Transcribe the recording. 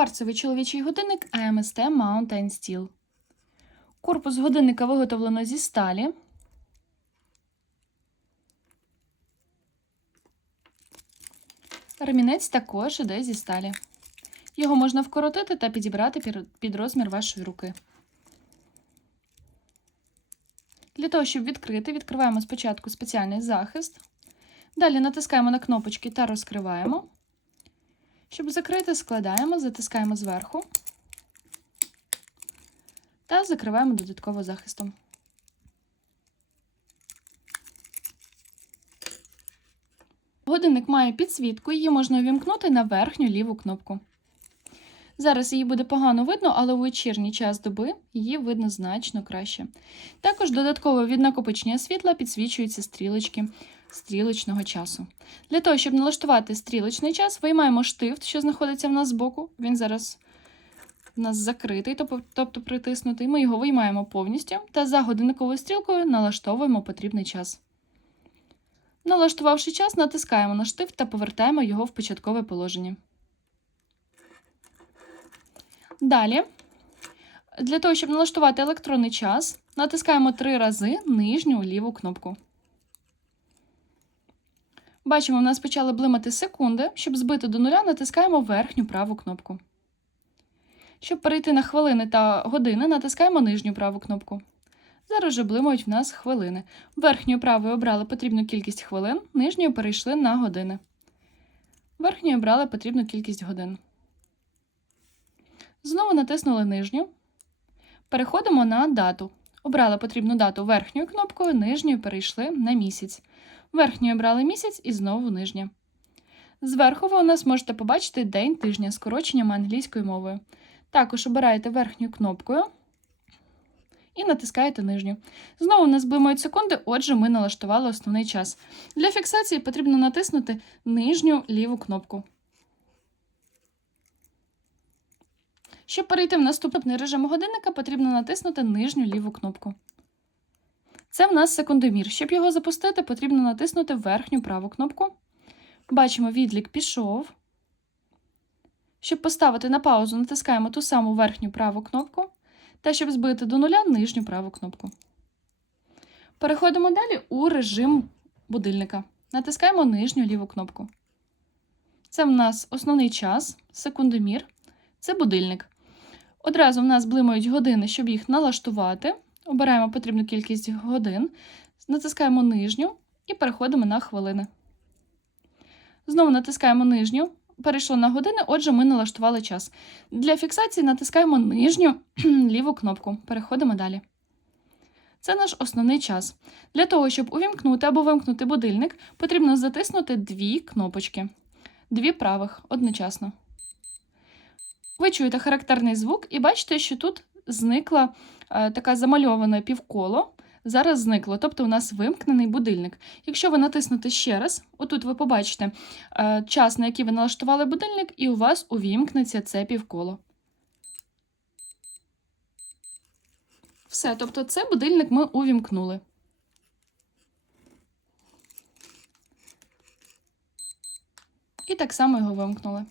Кварцевий чоловічий годинник AMST Mountain Steel. Корпус годинника виготовлено зі сталі. Ремінець також іде зі сталі. Його можна вкоротити та підібрати під розмір вашої руки. Для того, щоб відкрити, відкриваємо спочатку спеціальний захист. Далі натискаємо на кнопочки та розкриваємо. Щоб закрити, складаємо, затискаємо зверху та закриваємо додатково захистом. Годинник має підсвітку, її можна увімкнути на верхню ліву кнопку. Зараз її буде погано видно, але у вечірній час доби її видно значно краще. Також додатково від накопичення світла підсвічуються стрілочки стрілочного часу. Для того, щоб налаштувати стрілочний час, виймаємо штифт, що знаходиться в нас збоку. Він зараз у нас закритий, тобто- притиснутий. Ми його виймаємо повністю та за годинниковою стрілкою налаштовуємо потрібний час. Налаштувавши час, натискаємо на штифт та повертаємо його в початкове положення. Далі, для того, щоб налаштувати електронний час, натискаємо три рази нижню ліву кнопку. Бачимо, у нас почали блимати секунди. Щоб збити до нуля, натискаємо верхню праву кнопку. Щоб перейти на хвилини та години, натискаємо нижню праву кнопку. Зараз же блимають в нас хвилини. Верхньою правою обрали потрібну кількість хвилин, нижньою перейшли на години. Верхньою обрали потрібну кількість годин. Знову натиснули нижню. Переходимо на дату. Обрали потрібну дату верхньою кнопкою, нижньою перейшли на місяць. Верхньою обрали місяць і знову нижня. Зверху ви у нас можете побачити день тижня скороченням англійською мовою. Також обираєте верхньою кнопкою і натискаєте нижню. Знову у нас блимають секунди, отже, ми налаштували основний час. Для фіксації потрібно натиснути нижню ліву кнопку. Щоб перейти в наступний режим годинника, потрібно натиснути нижню ліву кнопку. Це в нас секундомір. Щоб його запустити, потрібно натиснути верхню праву кнопку. Бачимо, відлік пішов. Щоб поставити на паузу, натискаємо ту саму верхню праву кнопку. Та щоб збити до нуля нижню праву кнопку. Переходимо далі у режим будильника. Натискаємо нижню ліву кнопку. Це в нас основний час, секундомір, це будильник. Одразу в нас блимають години, щоб їх налаштувати. Обираємо потрібну кількість годин, натискаємо нижню і переходимо на хвилини. Знову натискаємо нижню, перейшло на години, отже, ми налаштували час. Для фіксації натискаємо нижню ліву кнопку. Переходимо далі. Це наш основний час. Для того, щоб увімкнути або вимкнути будильник, потрібно затиснути дві кнопочки, дві правих одночасно. Ви чуєте характерний звук і бачите, що тут зникла е, така замальоване півколо. Зараз зникло, тобто у нас вимкнений будильник. Якщо ви натиснете ще раз, отут ви побачите е, час, на який ви налаштували будильник, і у вас увімкнеться це півколо. Все, тобто це будильник ми увімкнули. І так само його вимкнули.